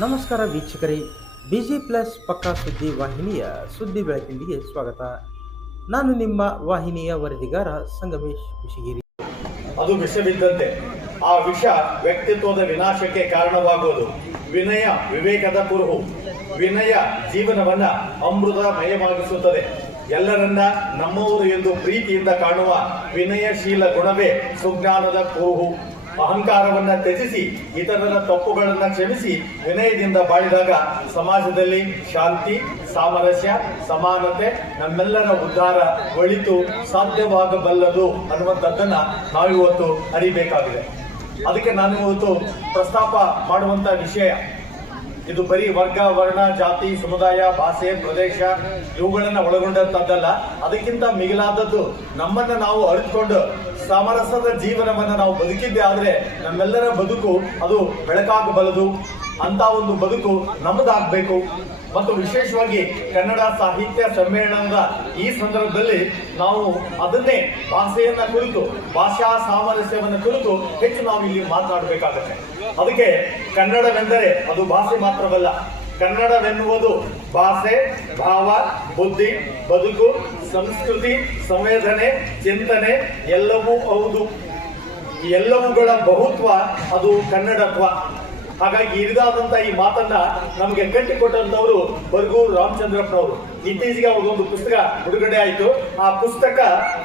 ನಮಸ್ಕಾರ ವೀಕ್ಷಕರೇ, busy plus ಪಕ್ಕಾ ಸುದ್ದಿ ವಾಹಿನಿಯ ಸುದ್ದಿ ಬೆಳಕಿಂಡಿಗೆ ಸ್ವಾಗತ. ನಾನು ನಿಮ್ಮ ವಾಹಿನಿಯ ವರದಿಗಾರ ಸಂಗಮೇಶ್ ಕುಶಿಗಿರಿ. ಅದು ವಿಷವಿದ್ದಂತೆ ಆ ವಿಷ ವ್ಯಕ್ತಿತ್ವದ ವಿನಾಶಕ್ಕೆ ಕಾರಣವಾಗುವುದು. ವಿನಯ ವಿವೇಕದ ಕುರುಹು. ವಿನಯ ಜೀವನವನ್ನ ಅಮೃತಮಯವಾಗಿಸುತ್ತದೆ. ಎಲ್ಲರನ್ನ ನಮ್ಮವರು ಎಂದು ಪ್ರೀತಿಯಿಂದ ಕಾಣುವ ವಿನಯಶೀಲ ಗುಣವೇ ಸುಜ್ಞಾನದ ಕುರುಹು. ಅಹಂಕಾರವನ್ನ ತ್ಯಜಿಸಿ ಇತರರ ತಪ್ಪುಗಳನ್ನ ಕ್ಷಮಿಸಿ ವಿನಯದಿಂದ ಬಾಳಿದಾಗ ಸಮಾಜದಲ್ಲಿ ಶಾಂತಿ, ಸಾಮರಸ್ಯ, ಸಮಾನತೆ, ನಮ್ಮೆಲ್ಲರ ಉದ್ಧಾರ ಒಳಿತು ಸಾಧ್ಯವಾಗಬಲ್ಲದು ಅನ್ನುವಂಥದ್ದನ್ನ ನಾವಿವತ್ತು ಅರಿಬೇಕಾಗಿದೆ. ಅದಕ್ಕೆ ನಾನು ಇವತ್ತು ಪ್ರಸ್ತಾಪ ಮಾಡುವಂತ ವಿಷಯ ಇದು ಬರೀ ವರ್ಗ, ವರ್ಣ, ಜಾತಿ, ಸಮುದಾಯ, ಭಾಷೆ, ಪ್ರದೇಶ ಇವುಗಳನ್ನ ಒಳಗೊಂಡಂತದ್ದಲ್ಲ. ಅದಕ್ಕಿಂತ ಮಿಗಿಲಾದದ್ದು ನಮ್ಮನ್ನ ನಾವು ಅರಿತುಕೊಂಡು ಸಾಮರಸ್ಯದ ಜೀವನವನ್ನ ನಾವು ಬದುಕಿದ್ದೆ ಆದ್ರೆ ನಮ್ಮೆಲ್ಲರ ಬದುಕು ಅದು ಬೆಳಕಾಗಬಲ್ಲದು. ಅಂತ ಒಂದು ಬದುಕು ನಮ್ಮದಾಗಬೇಕು. ಮತ್ತು ವಿಶೇಷವಾಗಿ ಕನ್ನಡ ಸಾಹಿತ್ಯ ಸಮ್ಮೇಳನದ ಈ ಸಂದರ್ಭದಲ್ಲಿ ನಾವು ಅದನ್ನೇ ಭಾಷೆಯನ್ನ ಕುರಿತು, ಭಾಷಾ ಸಾಮರಸ್ಯವನ್ನ ಕುರಿತು ಹೆಚ್ಚು ನಾವು ಇಲ್ಲಿ ಮಾತನಾಡಬೇಕಾಗತ್ತೆ. ಅದಕ್ಕೆ ಕನ್ನಡವೆಂದರೆ ಅದು ಭಾಷೆ ಮಾತ್ರವಲ್ಲ. ಕನ್ನಡವೆನ್ನುವುದು ಭಾಷೆ, ಭಾವ, ಬುದ್ಧಿ, ಬದುಕು, ಸಂಸ್ಕೃತಿ, ಸಂವೇದನೆ, ಚಿಂತನೆ ಎಲ್ಲವೂ ಹೌದು. ಎಲ್ಲವುಗಳ ಬಹುತ್ವ ಅದು ಕನ್ನಡತ್ವ. ಹಾಗಾಗಿ ಇರಿದಾದಂತ ಈ ಮಾತನ್ನ ನಮಗೆ ಕಟ್ಟಿಕೊಟ್ಟಂತವರು ಬರ್ಗೂರು ರಾಮಚಂದ್ರಪ್ಪನವರು. ಇತ್ತೀಚೆಗೆ ಅವ್ರದೊಂದು ಪುಸ್ತಕ ಬಿಡುಗಡೆ ಆಯಿತು. ಆ ಪುಸ್ತಕ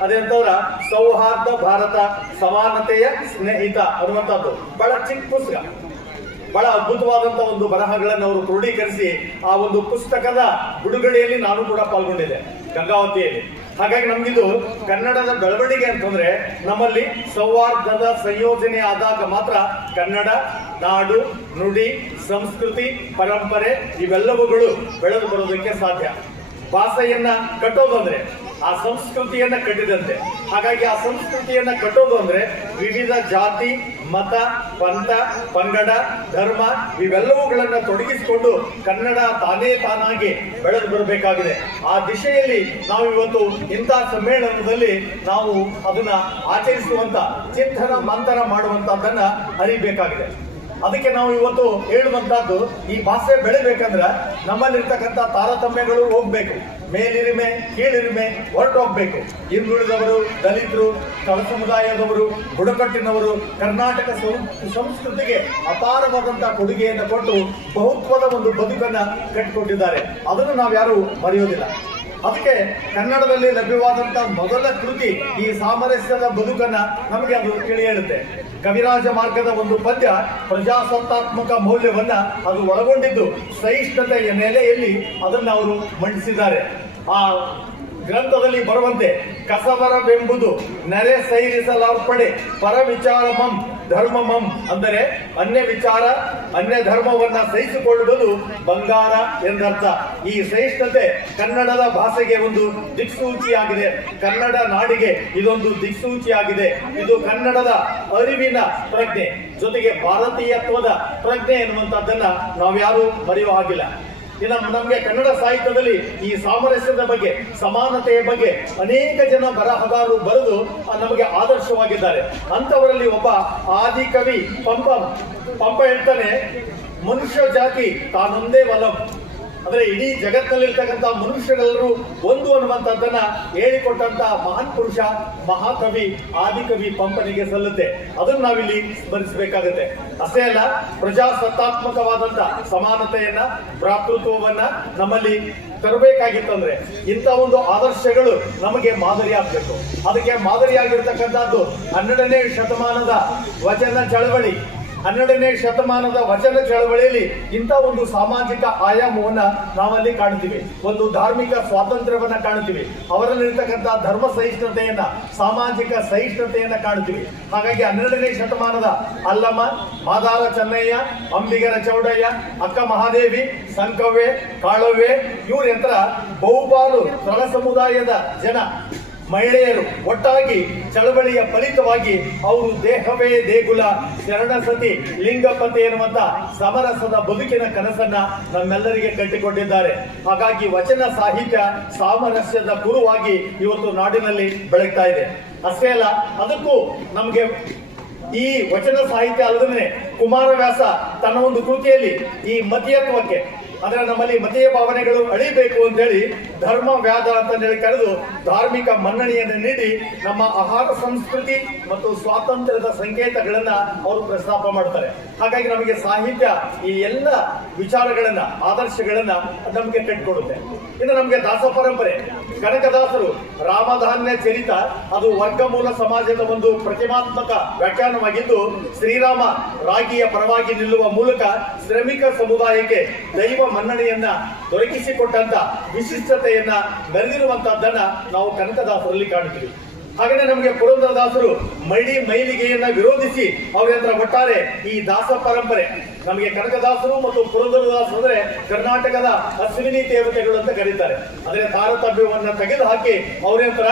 ಅದೇಂತಂದ್ರ ಸೌಹಾರ್ದ ಭಾರತ, ಸಮಾನತೆಯ ಸ್ನೇಹಿತ ಅನ್ನುವಂಥದ್ದು. ಬಹಳ ಚಿಕ್ಕ ಪುಸ್ತಕ, ಬಹಳ ಅದ್ಭುತವಾದಂತಹ ಒಂದು ಬರಹಗಳನ್ನು ಅವರು ಕ್ರೋಢೀಕರಿಸಿ ಆ ಒಂದು ಪುಸ್ತಕದ ಬಿಡುಗಡೆಯಲ್ಲಿ ನಾನು ಕೂಡ ಪಾಲ್ಗೊಂಡಿದ್ದೆ ಗಂಗಾವತಿಯಲ್ಲಿ. ಹಾಗಾಗಿ ನಮ್ಗಿದು ಕನ್ನಡದ ಬೆಳವಣಿಗೆ ಅಂತಂದ್ರೆ ನಮ್ಮಲ್ಲಿ ಸೌಹಾರ್ದದ ಸಂಯೋಜನೆ ಆದಾಗ ಮಾತ್ರ ಕನ್ನಡ ನಾಡು, ನುಡಿ, ಸಂಸ್ಕೃತಿ, ಪರಂಪರೆ ಇವೆಲ್ಲವುಗಳು ಬೆಳೆದು ಬರೋದಕ್ಕೆ ಸಾಧ್ಯ. ಭಾಷೆಯನ್ನ ಕಟ್ಟೋದು ಅಂದ್ರೆ ಆ ಸಂಸ್ಕೃತಿಯನ್ನ ಕಟ್ಟಿದಂತೆ. ಹಾಗಾಗಿ ಆ ಸಂಸ್ಕೃತಿಯನ್ನ ಕಟ್ಟೋದು ಅಂದ್ರೆ ವಿವಿಧ ಜಾತಿ, ಮತ, ಪಂಥ, ಪಂಗಡ, ಧರ್ಮ ಇವೆಲ್ಲವುಗಳನ್ನ ತೊಡಗಿಸಿಕೊಂಡು ಕನ್ನಡ ತಾನೇ ತಾನಾಗಿ ಬೆಳೆದು ಬರಬೇಕಾಗಿದೆ. ಆ ದಿಶೆಯಲ್ಲಿ ನಾವು ಇವತ್ತು ಇಂಥ ಸಮ್ಮೇಳನದಲ್ಲಿ ನಾವು ಅದನ್ನ ಆಚರಿಸುವಂತ ಚಿಂತನ ಮಂಥನ ಮಾಡುವಂತದ್ದನ್ನ ಅರಿಬೇಕಾಗಿದೆ. ಅದಕ್ಕೆ ನಾವು ಇವತ್ತು ಹೇಳುವಂತಹದ್ದು, ಈ ಭಾಷೆ ಬೆಳಿಬೇಕಂದ್ರ ನಮ್ಮಲ್ಲಿರ್ತಕ್ಕಂಥ ತಾರತಮ್ಯಗಳು ಹೋಗ್ಬೇಕು. ಮೇಲಿರಿಮೆ, ಕೀಳಿರಿಮೆ ಹೊರಟೋಗ್ಬೇಕು. ಹಿಂದುಳಿದವರು, ದಲಿತರು, ತಳ ಸಮುದಾಯದವರು, ಬುಡಕಟ್ಟಿನವರು ಕರ್ನಾಟಕ ಸಂಸ್ಕೃತಿಗೆ ಅಪಾರವಾದಂತಹ ಕೊಡುಗೆಯನ್ನು ಕೊಟ್ಟು ಬಹುತ್ವದ ಒಂದು ಬದುಕನ್ನ ಕಟ್ಟಿಕೊಟ್ಟಿದ್ದಾರೆ. ಅದನ್ನು ನಾವ್ಯಾರು ಮರೆಯೋದಿಲ್ಲ. ಅದಕ್ಕೆ ಕನ್ನಡದಲ್ಲಿ ಲಭ್ಯವಾದಂತ ಮೊದಲ ಕೃತಿ ಈ ಸಾಮರಸ್ಯದ ಬದುಕನ್ನ ನಮಗೆ ಅದು ತಿಳಿ ಹೇಳುತ್ತೆ. ಕವಿರಾಜ ಮಾರ್ಗದ ಒಂದು ಪದ್ಯ ಪ್ರಜಾಸತ್ತಾತ್ಮಕ ಮೌಲ್ಯವನ್ನ ಅದು ಒಳಗೊಂಡಿದ್ದು ಸಹಿಷ್ಣುತೆಯ ನೆಲೆಯಲ್ಲಿ ಅದನ್ನ ಅವರು ಮಂಡಿಸಿದ್ದಾರೆ. ಆ ಗ್ರಂಥದಲ್ಲಿ ಬರುವಂತೆ ಕಸವರವೆಂಬುದು ನೆರೆ ಸೈರಿಸಲಾರ್ಪಣೆ ಪರ ವಿಚಾರಮಂ ಧರ್ಮಮಂ, ಅಂದರೆ ಅನ್ಯ ವಿಚಾರ, ಅನ್ಯ ಧರ್ಮವನ್ನ ಸಹಿಸಿಕೊಳ್ಳುವುದು ಬಂಗಾರ ಎಂದರ್ಥ. ಈ ಸಹಿಷ್ಣುತೆ ಕನ್ನಡದ ಭಾಷೆಗೆ ಒಂದು ದಿಕ್ಸೂಚಿಯಾಗಿದೆ. ಕನ್ನಡ ನಾಡಿಗೆ ಇದೊಂದು ದಿಕ್ಸೂಚಿಯಾಗಿದೆ. ಇದು ಕನ್ನಡದ ಅರಿವಿನ ಪ್ರಜ್ಞೆ ಜೊತೆಗೆ ಭಾರತೀಯತ್ವದ ಪ್ರಜ್ಞೆ ಎನ್ನುವಂತದ್ದನ್ನ ನಾವ್ಯಾರು ಮರೆಯುವ ಹಾಗಿಲ್ಲ. ಇನ್ನು ನಮಗೆ ಕನ್ನಡ ಸಾಹಿತ್ಯದಲ್ಲಿ ಈ ಸಾಮರಸ್ಯದ ಬಗ್ಗೆ, ಸಮಾನತೆಯ ಬಗ್ಗೆ ಅನೇಕ ಜನ ಬರಹಗಾರರು ಬರೆದು ನಮಗೆ ಆದರ್ಶವಾಗಿದ್ದಾರೆ. ಅಂತವರಲ್ಲಿ ಒಬ್ಬ ಆದಿಕವಿ ಪಂಪ ಹೇಳ್ತಾನೆ, ಮನುಷ್ಯ ಜಾತಿ ತಾನೊಂದೇ ವಲಂ. ಅಂದ್ರೆ ಇಡೀ ಜಗತ್ತಿನಲ್ಲಿರ್ತಕ್ಕಂಥ ಮನುಷ್ಯರೆಲ್ಲರೂ ಒಂದು ಅನ್ನುವಂಥದ್ದನ್ನ ಹೇಳಿಕೊಟ್ಟಂತ ಮಹಾನ್ ಪುರುಷ, ಮಹಾಕವಿ, ಆದಿಕವಿ ಪಂಪನಿಗೆ ಸಲ್ಲುತ್ತೆ. ಅದನ್ನು ನಾವಿಲ್ಲಿ ಸ್ಮರಿಸಬೇಕಾಗುತ್ತೆ. ಅಷ್ಟೇ ಅಲ್ಲ, ಪ್ರಜಾಸತ್ತಾತ್ಮಕವಾದಂತ ಸಮಾನತೆಯನ್ನ, ಭ್ರಾತೃತ್ವವನ್ನ ನಮ್ಮಲ್ಲಿ ತರಬೇಕಾಗಿತ್ತಂದ್ರೆ ಇಂಥ ಒಂದು ಆದರ್ಶಗಳು ನಮಗೆ ಮಾದರಿ ಆಗ್ಬೇಕು. ಅದಕ್ಕೆ ಮಾದರಿಯಾಗಿರ್ತಕ್ಕಂಥದ್ದು 12ನೇ ಶತಮಾನದ ವಚನ ಚಳವಳಿ. 12ನೇ ಶತಮಾನದ ವಚನ ಚಳವಳಿಯಲ್ಲಿ ಇಂಥ ಒಂದು ಸಾಮಾಜಿಕ ಆಯಾಮವನ್ನ ನಾವಲ್ಲಿ ಕಾಣ್ತೀವಿ. ಒಂದು ಧಾರ್ಮಿಕ ಸ್ವಾತಂತ್ರ್ಯವನ್ನ ಕಾಣ್ತೀವಿ. ಅವರಲ್ಲಿರ್ತಕ್ಕಂಥ ಧರ್ಮ ಸಹಿಷ್ಣುತೆಯನ್ನ, ಸಾಮಾಜಿಕ ಸಹಿಷ್ಣುತೆಯನ್ನ ಕಾಣ್ತೀವಿ. ಹಾಗಾಗಿ 12ನೇ ಶತಮಾನದ ಅಲ್ಲಮ, ಮಾದಾರ ಚೆನ್ನಯ್ಯ, ಅಂಬಿಗರ ಚೌಡಯ್ಯ, ಅಕ್ಕ ಮಹಾದೇವಿ, ಸಂಕವ್ವೆ, ಕಾಳವ್ವೆ ಇವರೆಂತರ ಬಹುಪಾಲು ತಳ ಸಮುದಾಯದ ಜನ, ಮಹಿಳೆಯರು ಒಟ್ಟಾಗಿ ಚಳವಳಿಯ ಫಲಿತವಾಗಿ ಅವರು ದೇಹವೇ ದೇಗುಲ, ಶರಣಸತಿ, ಲಿಂಗಪತಿ ಎನ್ನುವಂತ ಸಮರಸದ ಬದುಕಿನ ಕನಸನ್ನ ನಮ್ಮೆಲ್ಲರಿಗೆ ಕಟ್ಟಿಕೊಟ್ಟಿದ್ದಾರೆ. ಹಾಗಾಗಿ ವಚನ ಸಾಹಿತ್ಯ ಸಾಮರಸ್ಯದ ಗುರುವಾಗಿ ಇವತ್ತು ನಾಡಿನಲ್ಲಿ ಬೆಳಗ್ತಾ ಇದೆ. ಅಷ್ಟೇ ಅಲ್ಲ, ಅದಕ್ಕೂ ನಮಗೆ ಈ ವಚನ ಸಾಹಿತ್ಯ ಅಲ್ಲದೇ ಕುಮಾರವ್ಯಾಸ ತನ್ನ ಒಂದು ಕೃತಿಯಲ್ಲಿ ಈ ಮತೀಯತ್ವಕ್ಕೆ ಅಂದ್ರೆ ನಮ್ಮಲ್ಲಿ ಮತೀಯ ಭಾವನೆಗಳು ಅಳಿಬೇಕು ಅಂತೇಳಿ ಧರ್ಮ ವ್ಯಾದ ಅಂತ ಹೇಳಿ ಕರೆದು ಧಾರ್ಮಿಕ ಮನ್ನಣೆಯನ್ನು ನೀಡಿ ನಮ್ಮ ಆಹಾರ ಸಂಸ್ಕೃತಿ ಮತ್ತು ಸ್ವಾತಂತ್ರ್ಯದ ಸಂಕೇತಗಳನ್ನ ಅವರು ಪ್ರಸ್ತಾಪ ಮಾಡ್ತಾರೆ. ಹಾಗಾಗಿ ನಮಗೆ ಸಾಹಿತ್ಯ ಈ ಎಲ್ಲ ವಿಚಾರಗಳನ್ನ ಆದರ್ಶಗಳನ್ನ ನಮಗೆ ಕಟ್ಟಿಕೊಡುತ್ತೆ. ಇನ್ನು ನಮಗೆ ದಾಸ ಪರಂಪರೆ, ಕನಕದಾಸರು ರಾಮಧಾನ್ಯ ಚರಿತ ಅದು ವರ್ಗಮೂಲ ಸಮಾಜದ ಒಂದು ಪ್ರತಿಮಾತ್ಮಕ ವ್ಯಾಖ್ಯಾನವಾಗಿದ್ದು, ಶ್ರೀರಾಮ ರಾಗಿಯ ಪರವಾಗಿ ನಿಲ್ಲುವ ಮೂಲಕ ಶ್ರಮಿಕ ಸಮುದಾಯಕ್ಕೆ ದೈವ ಮನ್ನಣೆಯನ್ನ ದೊರಕಿಸಿಕೊಟ್ಟಂತ ವಿಶಿಷ್ಟತೆಯನ್ನ ಮೆರೆದಿರುವಂತಹದ್ದನ್ನ ನಾವು ಕನಕದಾಸರಲ್ಲಿ ಕಾಣುತ್ತೀವಿ. ಹಾಗೆಯೇ ನಮಗೆ ಪುರಂದರದಾಸರು ಮೈಲಿಗೆಯನ್ನ ವಿರೋಧಿಸಿ ಅವರ ಒಟ್ಟಾರೆ ಈ ದಾಸ ಪರಂಪರೆ ನಮಗೆ ಕನಕದಾಸರು ಮತ್ತು ಪುರಂದರದಾಸರು ಅಂದ್ರೆ ಕರ್ನಾಟಕದ ಅಶ್ವಿನಿ ದೇವತೆಗಳು ಅಂತ ಕರೀತಾರೆ. ಅಂದ್ರೆ ತಾರತಮ್ಯವನ್ನ ತೆಗೆದು ಹಾಕಿ ಅವರ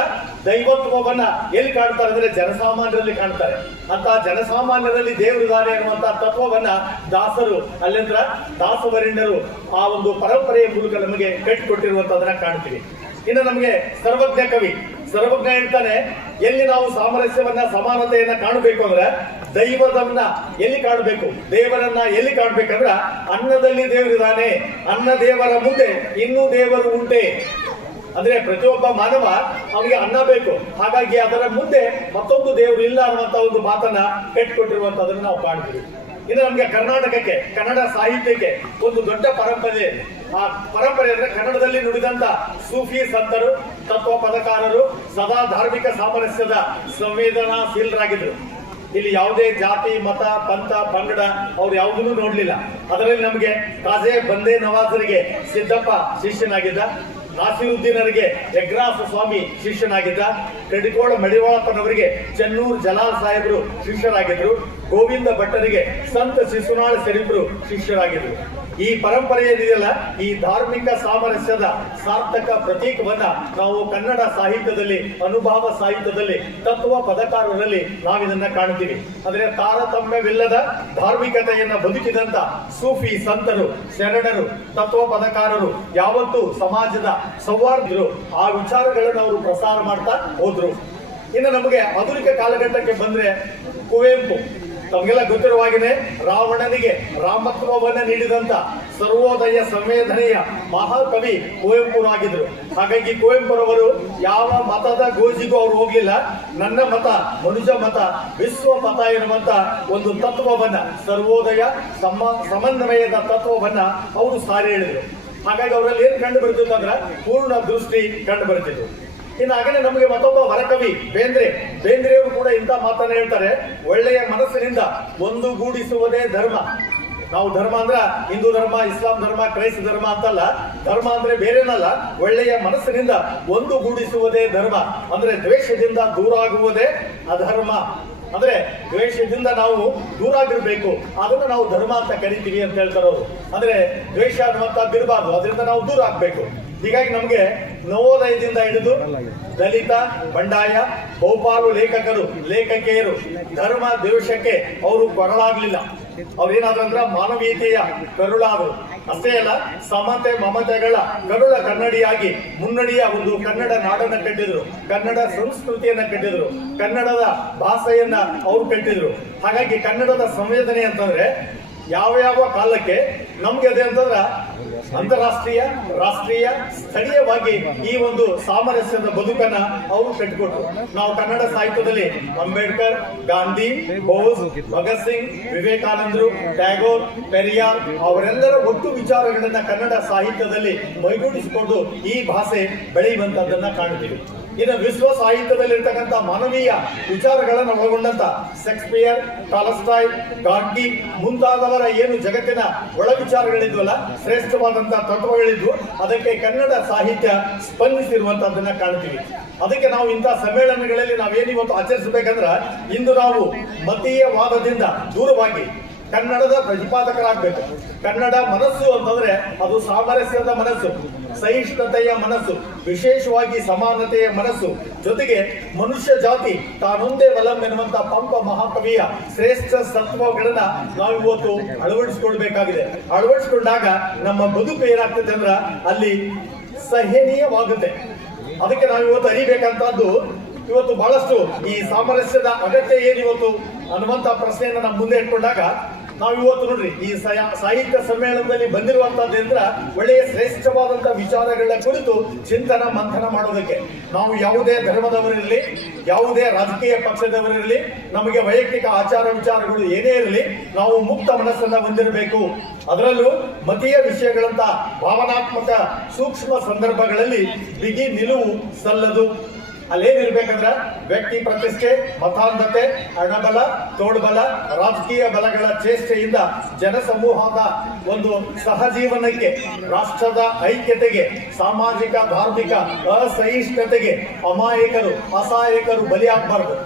ದೈವತ್ವವನ್ನ ಎಲ್ಲಿ ಕಾಣ್ತಾರೆ ಅಂದ್ರೆ ಜನಸಾಮಾನ್ಯರಲ್ಲಿ ಕಾಣ್ತಾರೆ. ಅಂತ ಜನಸಾಮಾನ್ಯರಲ್ಲಿ ದೇವರಿದ್ದಾರೆ ಅನ್ನುವಂತಹ ತತ್ವವನ್ನ ದಾಸರು ಅಲ್ಲಿಂದ ದಾಸವರಿಣ್ಯರು ಆ ಒಂದು ಪರಂಪರೆಯ ಮೂಲಕ ನಮಗೆ ಕಟ್ಟಿಕೊಟ್ಟಿರುವಂತದನ್ನ ಕಾಣ್ತೀವಿ. ಇನ್ನು ನಮಗೆ ಸರ್ವಜ್ಞ ಕವಿ ಸರ್ವಜ್ಞ ಹೇಳ್ತಾನೆ, ಎಲ್ಲಿ ನಾವು ಸಾಮರಸ್ಯವನ್ನ ಸಮಾನತೆಯನ್ನ ಕಾಣಬೇಕು ಅಂದ್ರೆ ದೈವದನ್ನ ಎಲ್ಲಿ ಕಾಣಬೇಕು, ದೇವರನ್ನ ಎಲ್ಲಿ ಕಾಣಬೇಕಂದ್ರ ಅನ್ನದಲ್ಲಿ ದೇವರಿದ್ದಾನೆ, ಅನ್ನ ದೇವರ ಮುಂದೆ ಇನ್ನೂ ದೇವರು ಉಂಟೆ. ಅಂದ್ರೆ ಪ್ರತಿಯೊಬ್ಬ ಮಾನವ ಅವನಿಗೆ ಅನ್ನ ಬೇಕು, ಹಾಗಾಗಿ ಅದರ ಮುಂದೆ ಮತ್ತೊಂದು ದೇವರು ಇಲ್ಲ ಅನ್ನುವಂತ ಒಂದು ಮಾತನ್ನ ಕಟ್ಟಿಕೊಟ್ಟಿರುವಂತದನ್ನ ನಾವು ಕಾಣ್ತೀವಿ. ಇನ್ನು ನಮ್ಗೆ ಕರ್ನಾಟಕಕ್ಕೆ ಕನ್ನಡ ಸಾಹಿತ್ಯಕ್ಕೆ ಒಂದು ದೊಡ್ಡ ಪರಂಪರೆ. ಆ ಪರಂಪರೆ ಅಂದ್ರೆ ಕನ್ನಡದಲ್ಲಿ ನುಡಿದಂತ ಸೂಫಿ ಸಂತರು, ತತ್ವ ಪದಕಾರರು ಸದಾ ಧಾರ್ಮಿಕ ಸಾಮರಸ್ಯದ ಸಂವೇದನಾಶೀಲರಾಗಿದ್ರು. ಇಲ್ಲಿ ಯಾವುದೇ ಜಾತಿ ಮತ ಪಂಥ ಪಂಗಡ ಅವ್ರು ಯಾವುದನ್ನು ನೋಡ್ಲಿಲ್ಲ. ಅದರಲ್ಲಿ ನಮಗೆ ಕಾಜೆ ಬಂದೇ ನವಾಜರಿಗೆ ಸಿದ್ದಪ್ಪ ಶಿಷ್ಯನಾಗಿದ್ದ, ನಾಸಿರುದ್ದೀನರಿಗೆ ಯಗ್ರಾಸ ಸ್ವಾಮಿ ಶಿಷ್ಯನಾಗಿದ್ದ, ಕಡಿಕೋಳ ಮಡಿವಾಳಪ್ಪನವರಿಗೆ ಚೆನ್ನೂರು ಜಲಾಲ್ ಸಾಹೇಬರು ಶಿಷ್ಯರಾಗಿದ್ರು, ಗೋವಿಂದ ಭಟ್ಟರಿಗೆ ಸಂತ ಶಿಶುನಾಳ ಶರೀಫರು ಶಿಷ್ಯರಾಗಿದ್ರು. ಈ ಪರಂಪರೆ ಏನಿದೆಯಲ್ಲ, ಈ ಧಾರ್ಮಿಕ ಸಾಮರಸ್ಯದ ಸಾರ್ಥಕ ಪ್ರತೀಕವನ್ನ ನಾವು ಕನ್ನಡ ಸಾಹಿತ್ಯದಲ್ಲಿ, ಅನುಭವ ಸಾಹಿತ್ಯದಲ್ಲಿ, ತತ್ವ ಪದಕಾರರಲ್ಲಿ ನಾವಿದನ್ನ ಕಾಣ್ತೀವಿ. ಅಂದ್ರೆ ತಾರತಮ್ಯವಿಲ್ಲದ ಧಾರ್ಮಿಕತೆಯನ್ನ ಬದುಕಿದಂತ ಸೂಫಿ ಸಂತರು, ಶರಣರು, ತತ್ವ ಪದಕಾರರು ಯಾವತ್ತೂ ಸಮಾಜದ ಸೌಹಾರ್ದರು ಆ ವಿಚಾರಗಳನ್ನು ಅವರು ಪ್ರಸಾರ ಮಾಡ್ತಾ ಹೋದ್ರು. ಇನ್ನು ನಮಗೆ ಆಧುನಿಕ ಕಾಲಘಟ್ಟಕ್ಕೆ ಬಂದ್ರೆ ಕುವೆಂಪು ತಮಗೆಲ್ಲ ಗೊತ್ತಿರುವ ಹಾಗೆಯೇ ರಾವಣನಿಗೆ ರಾಮತ್ವವನ್ನ ನೀಡಿದಂತ ಸರ್ವೋದಯ ಸಂವೇದನೆಯ ಮಹಾಕವಿ ಕುವೆಂಪುರಾಗಿದ್ರು. ಹಾಗಾಗಿ ಕುವೆಂಪುರವರು ಯಾವ ಮತದ ಗೋಜಿಗೂ ಅವರು ಹೋಗ್ಲಿಲ್ಲ. ನನ್ನ ಮತ ಮನುಜ ಮತ ವಿಶ್ವ ಮತ ಎನ್ನುವಂತ ಒಂದು ತತ್ವವನ್ನ, ಸರ್ವೋದಯ ಸಮನ್ವಯದ ತತ್ವವನ್ನ ಅವರು ಸಾರಿ ಹೇಳಿದ್ರು. ಹಾಗಾಗಿ ಅವರಲ್ಲಿ ಏನ್ ಕಂಡು ಬರ್ತಿತ್ತು ಅಂದ್ರೆ ಪೂರ್ಣ ದೃಷ್ಟಿ ಕಂಡು ಬರ್ತಿತ್ತು. ಇನ್ನು ಹಾಗೆ ನಮಗೆ ಮತ್ತೊಬ್ಬ ವರಕವಿ ಬೇಂದ್ರೆಯವರು ಕೂಡ ಇಂಥ ಮಾತನ್ನ ಹೇಳ್ತಾರೆ, ಒಳ್ಳೆಯ ಮನಸ್ಸಿನಿಂದ ಒಂದುಗೂಡಿಸುವುದೇ ಧರ್ಮ. ನಾವು ಧರ್ಮ ಅಂದ್ರ ಹಿಂದೂ ಧರ್ಮ, ಇಸ್ಲಾಂ ಧರ್ಮ, ಕ್ರೈಸ್ತ ಧರ್ಮ ಅಂತಲ್ಲ. ಧರ್ಮ ಅಂದ್ರೆ ಬೇರೆನಲ್ಲ, ಒಳ್ಳೆಯ ಮನಸ್ಸಿನಿಂದ ಒಂದುಗೂಡಿಸುವುದೇ ಧರ್ಮ. ಅಂದ್ರೆ ದ್ವೇಷದಿಂದ ದೂರ ಆಗುವುದೇ ಅಧರ್ಮ. ಅಂದ್ರೆ ದ್ವೇಷದಿಂದ ನಾವು ದೂರ ಆಗಿರ್ಬೇಕು, ಅದನ್ನ ನಾವು ಧರ್ಮ ಅಂತ ಕರಿತೀವಿ ಅಂತ ಹೇಳ್ತಾರೆ ಅವರು. ಅಂದ್ರೆ ದ್ವೇಷ ಅನ್ನುವಂಥದ್ದು ಇರಬಾರ್ದು, ಅದರಿಂದ ನಾವು ದೂರ ಆಗ್ಬೇಕು. ಹೀಗಾಗಿ ನಮ್ಗೆ ನವೋದಯದಿಂದ ಹಿಡಿದು ದಲಿತ, ಬಂಡಾಯ, ಬಹುಪಾಲು ಲೇಖಕಿಯರು ಧರ್ಮ ದ್ವೇಷಕ್ಕೆ ಅವರು ಕೊರಳಾಗ್ಲಿಲ್ಲ. ಅವ್ರೇನಾದ್ರಂದ್ರ ಮಾನವೀಯತೆಯ ಕರುಳಾದರು. ಅಷ್ಟೇ ಅಲ್ಲ, ಸಮತೆ ಮಮತೆಗಳ ಕರುಳ ಕನ್ನಡಿಯಾಗಿ ಮುನ್ನಡಿಯ ಒಂದು ಕನ್ನಡ ನಾಡನ್ನ ಕಟ್ಟಿದ್ರು, ಕನ್ನಡ ಸಂಸ್ಕೃತಿಯನ್ನ ಕಟ್ಟಿದ್ರು, ಕನ್ನಡದ ಭಾಷೆಯನ್ನ ಅವರು ಕಟ್ಟಿದ್ರು. ಹಾಗಾಗಿ ಕನ್ನಡದ ಸಂವೇದನೆ ಅಂತಂದ್ರೆ ಯಾವ ಯಾವ ಕಾಲಕ್ಕೆ ನಮ್ಗೆ ಅದೇ ಅಂತಂದ್ರ ಅಂತಾರಾಷ್ಟ್ರೀಯ, ರಾಷ್ಟ್ರೀಯ, ಸ್ಥಳೀಯವಾಗಿ ಈ ಒಂದು ಸಾಮರಸ್ಯದ ಬದುಕನ್ನ ಅವರು ಕಟ್ಟಿಕೊಟ್ರು. ನಾವು ಕನ್ನಡ ಸಾಹಿತ್ಯದಲ್ಲಿ ಅಂಬೇಡ್ಕರ್, ಗಾಂಧಿ, ಬೋಸ್, ಭಗತ್ ಸಿಂಗ್, ವಿವೇಕಾನಂದರು, ಟ್ಯಾಗೋರ್, ಪೆರಿಯಾರ್ ಅವರೆಲ್ಲರ ಒಟ್ಟು ವಿಚಾರಗಳನ್ನ ಕನ್ನಡ ಸಾಹಿತ್ಯದಲ್ಲಿ ಮೈಗೂಡಿಸಿಕೊಂಡು ಈ ಭಾಷೆ ಬೆಳೆಯುವಂತದ್ದನ್ನ ಕಾಣುತ್ತೀವಿ. ಇನ್ನು ವಿಶ್ವ ಸಾಹಿತ್ಯದಲ್ಲಿರ್ತಕ್ಕಂಥ ಮಾನವೀಯ ವಿಚಾರಗಳನ್ನು ಒಳಗೊಂಡಂತ ಶೇಕ್ಸ್ಪಿಯರ್, ಟಾಲ್ಸ್ಟಾಯ್, ಗಾರ್ಕಿ ಮುಂತಾದವರ ಏನು ಜಗತ್ತಿನ ಒಳ ವಿಚಾರಗಳಿದ್ವಲ್ಲ, ಶ್ರೇಷ್ಠವಾದಂತ ತತ್ವಗಳಿದ್ವು, ಅದಕ್ಕೆ ಕನ್ನಡ ಸಾಹಿತ್ಯ ಸ್ಪಂದಿಸಿರುವಂತದ್ದನ್ನ ಕಾಣ್ತೀವಿ. ಅದಕ್ಕೆ ನಾವು ಇಂಥ ಸಮ್ಮೇಳನಗಳಲ್ಲಿ ನಾವೇನಿವತ್ತು ಆಚರಿಸಬೇಕಂದ್ರ ಇಂದು ನಾವು ಮತೀಯವಾದದಿಂದ ದೂರವಾಗಿ ಕನ್ನಡದ ಪ್ರತಿಪಾದಕರಾಗಬೇಕು. ಕನ್ನಡ ಮನಸ್ಸು ಅಂತಂದ್ರೆ ಅದು ಸಾಮರಸ್ಯದ ಮನಸ್ಸು, ಸಹಿಷ್ಣುತೆಯ ಮನಸ್ಸು, ವಿಶೇಷವಾಗಿ ಸಮಾನತೆಯ ಮನಸ್ಸು, ಜೊತೆಗೆ ಮನುಷ್ಯ ಜಾತಿ ತಾನೊಂದೇ ವಲಂ ಎನ್ನುವಂತ ಪಂಪ ಮಹಾಕವಿಯ ಶ್ರೇಷ್ಠ ತತ್ವಗಳನ್ನ ನಾವು ಇವತ್ತು ಅಳವಡಿಸಿಕೊಳ್ಬೇಕಾಗಿದೆ. ಅಳವಡಿಸಿಕೊಂಡಾಗ ನಮ್ಮ ಬದುಕು ಏನಾಗ್ತದೆ ಅಂದ್ರ ಅಲ್ಲಿ ಸಹನೀಯವಾಗುತ್ತೆ. ಅದಕ್ಕೆ ನಾವು ಇವತ್ತು ಅರಿಬೇಕಂತದ್ದು ಇವತ್ತು ಬಹಳಷ್ಟು ಈ ಸಾಮರಸ್ಯದ ಅಗತ್ಯ ಏನಿವತ್ತು ಅನ್ನುವಂತ ಪ್ರಶ್ನೆಯನ್ನ ನಮ್ಮ ಮುಂದೆ ಇಟ್ಕೊಂಡಾಗ ನಾವು ಇವತ್ತು ನೋಡ್ರಿ ಈ ಸಾಹಿತ್ಯ ಸಮ್ಮೇಳನದಲ್ಲಿ ಬಂದಿರುವಂತಹದ್ರಿಂದ ಒಳ್ಳೆಯ ಶ್ರೇಷ್ಠವಾದಂತಹ ವಿಚಾರಗಳ ಕುರಿತು ಚಿಂತನ ಮಂಥನ ಮಾಡೋದಕ್ಕೆ ನಾವು ಯಾವುದೇ ಧರ್ಮದವರಿರಲಿ, ಯಾವುದೇ ರಾಜಕೀಯ ಪಕ್ಷದವರಿರಲಿ, ನಮಗೆ ವೈಯಕ್ತಿಕ ಆಚಾರ ವಿಚಾರಗಳು ಏನೇ ಇರಲಿ, ನಾವು ಮುಕ್ತ ಮನಸ್ಸನ್ನ ಹೊಂದಿರಬೇಕು. ಅದರಲ್ಲೂ ಮತೀಯ ವಿಷಯಗಳಂತ ಭಾವನಾತ್ಮಕ ಸೂಕ್ಷ್ಮ ಸಂದರ್ಭಗಳಲ್ಲಿ ಬಿಗಿ ನಿಲುವು ಸಲ್ಲದು. ಅಲ್ಲೇನಿರ್ಬೇಕಂದ್ರ ವ್ಯಕ್ತಿ ಪ್ರತಿಷ್ಠೆ, ಮತಾಂಧತೆ, ಹಣಬಲ, ತೋಳ್ಬಲ, ರಾಜಕೀಯ ಬಲಗಳ ಚೇಷ್ಟೆಯಿಂದ ಜನಸಮೂಹದ ಒಂದು ಸಹಜೀವನಕ್ಕೆ, ರಾಷ್ಟ್ರದ ಐಕ್ಯತೆಗೆ, ಸಾಮಾಜಿಕ ಧಾರ್ಮಿಕ ಅಸಹಿಷ್ಣುತೆಗೆ ಅಮಾಯಕರು ಅಸಹಾಯಕರು ಬಲಿಯಾಗಬಾರ್ದು.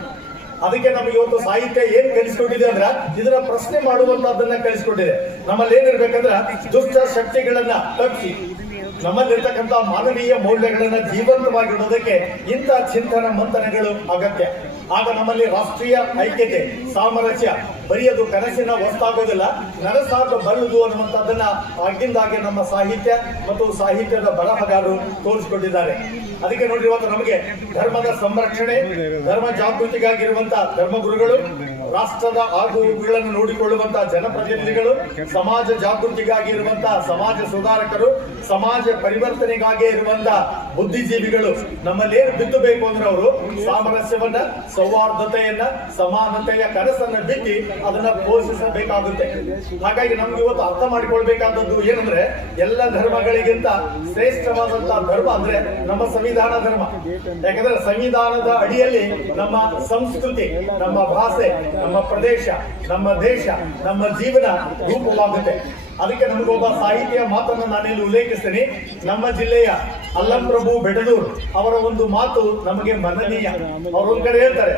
ಅದಕ್ಕೆ ನಮಗೆ ಇವತ್ತು ಸಾಹಿತ್ಯ ಏನ್ ಕಲಿಸ್ಕೊಟ್ಟಿದೆ ಅಂದ್ರ ಇದನ್ನ ಪ್ರಶ್ನೆ ಮಾಡುವಂತಹದನ್ನ ಕಲಿಸ್ಕೊಟ್ಟಿದೆ. ನಮ್ಮಲ್ಲಿ ಏನಿರ್ಬೇಕಂದ್ರ ದುಷ್ಟ ಶಕ್ತಿಗಳನ್ನ ತಪ್ಪಿಸಿ ನಮ್ಮಲ್ಲಿರ್ತಕ್ಕಂಥ ಮಾನವೀಯ ಮೌಲ್ಯಗಳನ್ನ ಜೀವಂತವಾಗಿಡೋದಕ್ಕೆ ಇಂಥ ಚಿಂತನ ಮಂಥನಗಳು ಅಗತ್ಯ. ಆಗ ನಮ್ಮಲ್ಲಿ ರಾಷ್ಟ್ರೀಯ ಐಕ್ಯತೆ, ಸಾಮರಸ್ಯ ಬರೆಯೋದು ಕನಸಿನ ವಸ್ತಾಗೋದಿಲ್ಲ, ನನಸಾಗ ಬರುವುದು ಅನ್ನುವಂಥದ್ದನ್ನ ಆಗಿಂದಾಗೆ ನಮ್ಮ ಸಾಹಿತ್ಯ ಮತ್ತು ಸಾಹಿತ್ಯದ ಬರಹಗಾರರು ತೋರಿಸಿಕೊಂಡಿದ್ದಾರೆ. ಅದಕ್ಕೆ ನೋಡ್ರಿ, ಇವತ್ತು ನಮಗೆ ಧರ್ಮದ ಸಂರಕ್ಷಣೆ, ಧರ್ಮ ಜಾಗೃತಿಗಾಗಿರುವಂತಹ ಧರ್ಮಗುರುಗಳು, ರಾಷ್ಟ್ರದ ಆಗುಗಳನ್ನು ನೋಡಿಕೊಳ್ಳುವಂತಹ ಜನಪ್ರತಿನಿಧಿಗಳು, ಸಮಾಜ ಜಾಗೃತಿಗಾಗಿ ಇರುವಂತಹ ಸಮಾಜ ಸುಧಾರಕರು, ಸಮಾಜ ಪರಿವರ್ತನೆಗಾಗಿ ಇರುವಂತಹ ಬುದ್ಧಿಜೀವಿಗಳು ನಮ್ಮಲ್ಲಿ ಏನು ಬಿತ್ತಬೇಕು ಅಂದ್ರೆ ಅವರು ಸಾಮರಸ್ಯವನ್ನ, ಸೌಹಾರ್ದತೆಯನ್ನ, ಸಮಾನತೆಯ ಕನಸನ್ನ ಬಿತ್ತಿ ಅದನ್ನ ಪೋಷಿಸಬೇಕಾಗುತ್ತೆ. ಹಾಗಾಗಿ ನಮ್ಗೆ ಇವತ್ತು ಅರ್ಥ ಮಾಡಿಕೊಳ್ಬೇಕಾದದ್ದು ಏನಂದ್ರೆ, ಎಲ್ಲ ಧರ್ಮಗಳಿಗಿಂತ ಶ್ರೇಷ್ಠವಾದಂತಹ ಧರ್ಮ ಅಂದ್ರೆ ನಮ್ಮ ಸಂವಿಧಾನ ಧರ್ಮ. ಯಾಕಂದ್ರೆ ಸಂವಿಧಾನದ ಅಡಿಯಲ್ಲಿ ನಮ್ಮ ಸಂಸ್ಕೃತಿ, ನಮ್ಮ ಭಾಷೆ, ನಮ್ಮ ಪ್ರದೇಶ, ನಮ್ಮ ದೇಶ, ನಮ್ಮ ಜೀವನ ರೂಪವಾಗುತ್ತೆ. ಅದಕ್ಕೆ ನಮಗೊಬ್ಬ ಸಾಹಿತ್ಯ ಮಾತನ್ನು ನಾನಿಲ್ಲಿ ಉಲ್ಲೇಖಿಸ್ತೇನೆ. ನಮ್ಮ ಜಿಲ್ಲೆಯ ಅಲ್ಲಂಪ್ರಭು ಬೆಡದೂರ್ ಅವರ ಒಂದು ಮಾತು ನಮಗೆ ಮನನೀಯ. ಅವರೊಂದ್ ಕಡೆ ಹೇಳ್ತಾರೆ,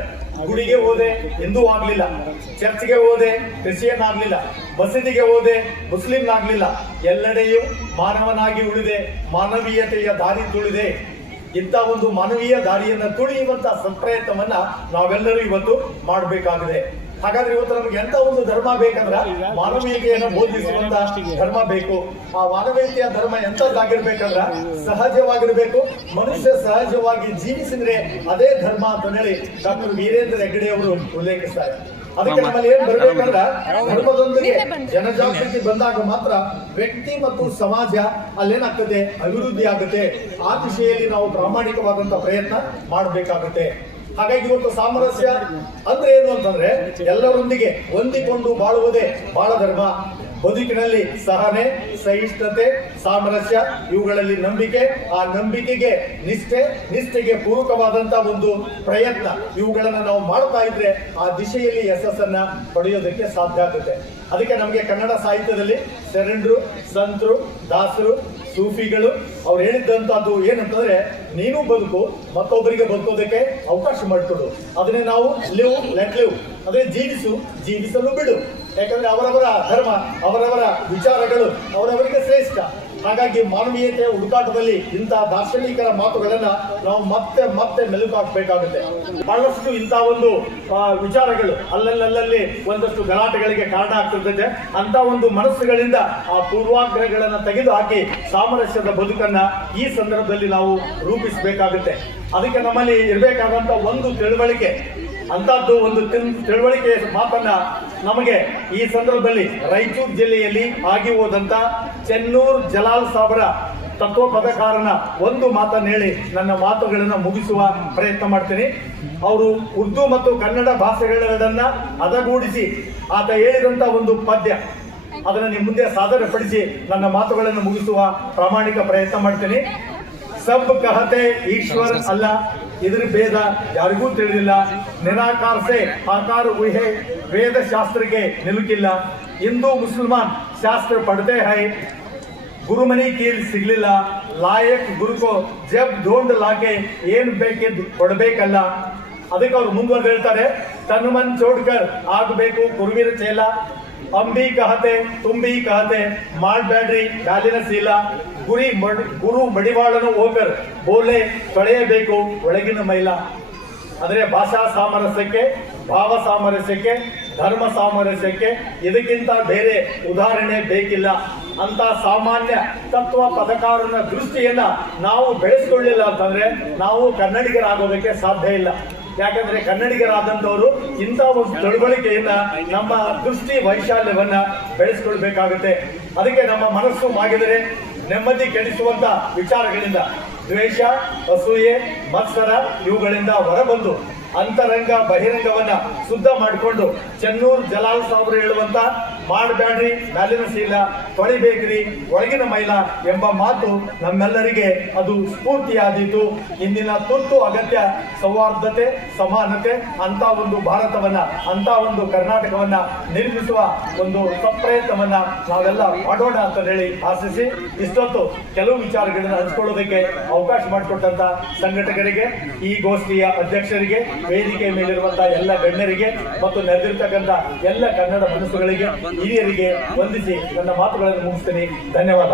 ಗುಡಿಗೆ ಹೋದೆ ಎಂದೂ ಆಗ್ಲಿಲ್ಲ, ಚರ್ಚ್ಗೆ ಹೋದೆ ಕ್ರಿಶ್ಚಿಯನ್ ಆಗ್ಲಿಲ್ಲ, ಮಸೀದಿಗೆ ಹೋದೆ ಮುಸ್ಲಿಂ ಆಗ್ಲಿಲ್ಲ, ಎಲ್ಲೆಡೆಯೂ ಮಾನವನಾಗಿ ಉಳಿದೆ, ಮಾನವೀಯತೆಯ ದಾರಿ ತುಳಿದೆ. ಇಂಥ ಒಂದು ಮಾನವೀಯ ದಾರಿಯನ್ನ ತುಳಿಯುವಂತ ಪ್ರಯತ್ನವನ್ನ ನಾವೆಲ್ಲರೂ ಇವತ್ತು ಮಾಡಬೇಕಾಗಿದೆ. ಹಾಗಾದ್ರೆ ಇವತ್ತು ನಮ್ಗೆ ಎಂತ ಒಂದು ಧರ್ಮ ಬೇಕಂದ್ರ ಮಾನವೀಯತೆಯನ್ನು ಬೋಧಿಸುವಂತ ಧರ್ಮ ಬೇಕು. ಆ ಮಾನವೀಯತೆಯ ಧರ್ಮ ಎಂತದ್ದಾಗಿರ್ಬೇಕಂದ್ರ ಸಹಜವಾಗಿರ್ಬೇಕು. ಮನುಷ್ಯ ಸಹಜವಾಗಿ ಜೀವಿಸಿದ್ರೆ ಅದೇ ಧರ್ಮ ಅಂತ ಹೇಳಿ ಡಾಕ್ಟರ್ ವೀರೇಂದ್ರ ಹೆಗ್ಗಡೆ ಅವರು ಉಲ್ಲೇಖಿಸ್ತಾರೆ. ಅದಕ್ಕೆ ನಮ್ಮಲ್ಲಿ ಏನ್ ಬರ್ಬೇಕಂದ್ರ ಧರ್ಮದೊಂದಿಗೆ ಜನಜಾಗೃತಿ ಬಂದಾಗ ಮಾತ್ರ ವ್ಯಕ್ತಿ ಮತ್ತು ಸಮಾಜ ಅಲ್ಲೇನಾಗ್ತದೆ, ಅಭಿವೃದ್ಧಿ ಆಗುತ್ತೆ. ಆ ದಿಶೆಯಲ್ಲಿ ನಾವು ಪ್ರಾಮಾಣಿಕವಾದಂತ ಪ್ರಯತ್ನ ಮಾಡಬೇಕಾಗುತ್ತೆ. ಹಾಗಾಗಿ ಇವತ್ತು ಸಾಮರಸ್ಯ ಅಂದ್ರೆ ಏನು ಅಂತಂದ್ರೆ ಎಲ್ಲರೊಂದಿಗೆ ಹೊಂದಿಕೊಂಡು ಬಾಳುವುದೇ ಬಾಳ ಧರ್ಮ. ಬದುಕಿನಲ್ಲಿ ಸಹನೆ, ಸಹಿಷ್ಣುತೆ, ಸಾಮರಸ್ಯ ಇವುಗಳಲ್ಲಿ ನಂಬಿಕೆ, ಆ ನಂಬಿಕೆಗೆ ನಿಷ್ಠೆ, ನಿಷ್ಠೆಗೆ ಪೂರಕವಾದಂತಹ ಒಂದು ಪ್ರಯತ್ನ, ಇವುಗಳನ್ನ ನಾವು ಮಾಡ್ತಾ ಇದ್ರೆ ಆ ದಿಶೆಯಲ್ಲಿ ಯಶಸ್ಸನ್ನ ಪಡೆಯೋದಕ್ಕೆ ಸಾಧ್ಯ ಆಗುತ್ತೆ. ಅದಕ್ಕೆ ನಮಗೆ ಕನ್ನಡ ಸಾಹಿತ್ಯದಲ್ಲಿ ಶರಣರು, ಸಂತರು, ದಾಸರು, ಸೂಫಿಗಳು ಅವ್ರು ಹೇಳಿದ್ದಂತದ್ದು ಏನಂತಂದ್ರೆ, ನೀನು ಬದುಕು, ಮತ್ತೊಬ್ಬರಿಗೆ ಬದುಕೋದಕ್ಕೆ ಅವಕಾಶ ಮಾಡಿಕೊಡು. ಅದನ್ನೇ ನಾವು ಲಿವ್ ಲೆಟ್ ಲಿವ್, ಅದೇ ಜೀವಿಸು, ಜೀವಿಸಲು ಬಿಡು. ಯಾಕಂದ್ರೆ ಅವರವರ ಧರ್ಮ, ಅವರವರ ವಿಚಾರಗಳು ಅವರವರಿಗೆ ಶ್ರೇಷ್ಠ. ಹಾಗಾಗಿ ಮಾನವೀಯತೆಯ ಹುಡುಕಾಟದಲ್ಲಿ ಇಂತಹ ದಾರ್ಶನಿಕರ ಮಾತುಗಳನ್ನ ನಾವು ಮತ್ತೆ ಮತ್ತೆ ಮೆಲುಕು ಹಾಕಬೇಕಾಗುತ್ತೆ. ಬಹಳಷ್ಟು ಇಂತಹ ಒಂದು ವಿಚಾರಗಳು ಅಲ್ಲಲ್ಲಿ ಒಂದಷ್ಟು ಗಲಾಟೆಗಳಿಗೆ ಕಾರಣ ಆಗ್ತಿರ್ತದೆ. ಅಂತ ಒಂದು ಮನಸ್ಸುಗಳಿಂದ ಆ ಪೂರ್ವಾಗ್ರಹಗಳನ್ನ ತೆಗೆದು ಹಾಕಿ ಸಾಮರಸ್ಯದ ಬದುಕನ್ನ ಈ ಸಂದರ್ಭದಲ್ಲಿ ನಾವು ರೂಪಿಸಬೇಕಾಗುತ್ತೆ. ಅದಕ್ಕೆ ನಮ್ಮಲ್ಲಿ ಇರಬೇಕಾದಂತ ಒಂದು ತಿಳುವಳಿಕೆ, ಅಂತದ್ದು ಒಂದು ತಿಳುವಳಿಕೆಯ ಮಾತನ್ನ ನಮಗೆ ಈ ಸಂದರ್ಭದಲ್ಲಿ ರಾಯಚೂರು ಜಿಲ್ಲೆಯಲ್ಲಿ ಆಗಿ ಹೋದಂತ ಚೆನ್ನೂರ್ ಜಲಾಲ್ ಸಾಬರ ತತ್ವ ಪದಕಾರನ ಒಂದು ಮಾತನ್ನು ಹೇಳಿ ನನ್ನ ಮಾತುಗಳನ್ನು ಮುಗಿಸುವ ಪ್ರಯತ್ನ ಮಾಡ್ತೀನಿ. ಅವರು ಉರ್ದು ಮತ್ತು ಕನ್ನಡ ಭಾಷೆಗಳನ್ನ ಹದಗೂಡಿಸಿ ಆತ ಹೇಳಿದಂತ ಒಂದು ಪದ್ಯ, ಅದನ್ನು ನಿಮ್ಮ ಮುಂದೆ ಸಾದರಪಡಿಸಿ ನನ್ನ ಮಾತುಗಳನ್ನು ಮುಗಿಸುವ ಪ್ರಾಮಾಣಿಕ ಪ್ರಯತ್ನ ಮಾಡ್ತೀನಿ. ಸಬ್ ಕಹತೆ ಈಶ್ವರ್ ಅಲ್ಲ, ಇದ್ರ ಭೇದ ಯಾರಿಗೂ ತಿಳಿದಿಲ್ಲ. ನಿರಾಕಾರ ಸೆ ಆಕಾರ ಊಹೆ, ವೇದ ಶಾಸ್ತ್ರಕ್ಕೆ ನಿಲುಕಿಲ್ಲ. ಹಿಂದೂ ಮುಸಲ್ಮಾನ್ ಶಾಸ್ತ್ರ ಪಡೆದೇ ಹೈ, ಗುರುಮನಿ ಕೀಲ್ ಸಿಗ್ಲಿಲ್ಲ. ಲಾಯಕ್ ಗುರುಕೋ ಜಬ್ ಢೋಂಡ್ ಲಾಕೆ, ಏನ್ ಬೇಕಿದ್ ಕೊಡ್ಬೇಕಲ್ಲ. ಅದಕ್ಕೆ ಅವ್ರು ಮುಂದುವರೆದು ಹೇಳ್ತಾರೆ, ತನ್ಮನ್ ಚೋಡ್ಕರ್ ಆಗಬೇಕು ಕುರುವಿರ ಚೇಲ. ಅಂಬಿ ಕಹತೆ ತುಂಬಿ ಕಹತೆ, ಮಾಡ್ಬ್ಯಾಡ್ರಿ ಗಾಲಿನ ಶೀಲ. ಗುರು ಮಡಿವಾಳನು ಹೋಗರ್ ಬೋಲೆ, ತೊಳೆಯಬೇಕು ಒಳಗಿನ ಮೈಲ. ಅಂದ್ರೆ ಭಾಷಾ ಸಾಮರಸ್ಯಕ್ಕೆ, ಭಾವ ಸಾಮರಸ್ಯಕ್ಕೆ, ಧರ್ಮ ಸಾಮರಸ್ಯಕ್ಕೆ ಇದಕ್ಕಿಂತ ಬೇರೆ ಉದಾಹರಣೆ ಬೇಕಿಲ್ಲ. ಅಂತ ಸಾಮಾನ್ಯ ತತ್ವ ಪದಕಾರನ ದೃಷ್ಟಿಯನ್ನ ನಾವು ಬೆಳೆಸಿಕೊಳ್ಳಿಲ್ಲ ಅಂತಂದ್ರೆ ನಾವು ಕನ್ನಡಿಗರಾಗೋದಕ್ಕೆ ಸಾಧ್ಯ ಇಲ್ಲ. ಯಾಕಂದ್ರೆ ಕನ್ನಡಿಗರಾದಂಥವರು ಇಂಥ ಒಂದು ತಿಳುವಳಿಕೆಯನ್ನ ನಮ್ಮ ದೃಷ್ಟಿ ವೈಶಾಲ್ಯವನ್ನ ಬೆಳೆಸ್ಕೊಳ್ಬೇಕಾಗುತ್ತೆ. ಅದಕ್ಕೆ ನಮ್ಮ ಮನಸ್ಸು ಮಾಗಿದರೆ ನೆಮ್ಮದಿ ಕೆಡಿಸುವಂತ ವಿಚಾರಗಳಿಂದ, ದ್ವೇಷ, ಅಸೂಯೆ, ಮತ್ಸರ ಇವುಗಳಿಂದ ಹೊರಬಂದು ಅಂತರಂಗ ಬಹಿರಂಗವನ್ನ ಶುದ್ಧ ಮಾಡಿಕೊಂಡು ಚೆನ್ನೂರು ಜಲಾಲ್ ಸಾಬ್ರು ಹೇಳುವಂತ ಮಾಡಬ್ಯಾಡ್ರಿ ಮ್ಯಾಲಿನ ಶೀಲ, ತೊಳಿಬೇಕ್ರಿ ಒಳಗಿನ ಮೈಲ ಎಂಬ ಮಾತು ನಮ್ಮೆಲ್ಲರಿಗೆ ಅದು ಸ್ಫೂರ್ತಿಯಾದೀತು. ಇಂದಿನ ತುರ್ತು ಅಗತ್ಯ ಸೌಹಾರ್ದತೆ, ಸಮಾನತೆ ಅಂತ ಒಂದು ಭಾರತವನ್ನ, ಅಂತ ಒಂದು ಕರ್ನಾಟಕವನ್ನ ನಿರ್ಮಿಸುವ ಒಂದು ಸತ್ಪ್ರಯತ್ನವನ್ನ ನಾವೆಲ್ಲ ಮಾಡೋಣ ಅಂತ ಹೇಳಿ ಆಶಿಸಿ, ಇಷ್ಟೊತ್ತು ಕೆಲವು ವಿಚಾರಗಳನ್ನ ಹಂಚಿಕೊಳ್ಳೋದಕ್ಕೆ ಅವಕಾಶ ಮಾಡಿಕೊಟ್ಟಂತ ಸಂಘಟಕರಿಗೆ, ಈ ಗೋಷ್ಠಿಯ ಅಧ್ಯಕ್ಷರಿಗೆ, ವೇದಿಕೆ ಮೇಲಿರುವಂತಹ ಎಲ್ಲ ಗಣ್ಯರಿಗೆ ಮತ್ತು ನೆರೆದಿರ್ತಕ್ಕಂಥ ಎಲ್ಲ ಕನ್ನಡ ಮನಸ್ಸುಗಳಿಗೆ, ಹಿರಿಯರಿಗೆ ವಂದಿಸಿ ನನ್ನ ಮಾತುಗಳನ್ನು ಮುಗಿಸ್ತೀನಿ. ಧನ್ಯವಾದ.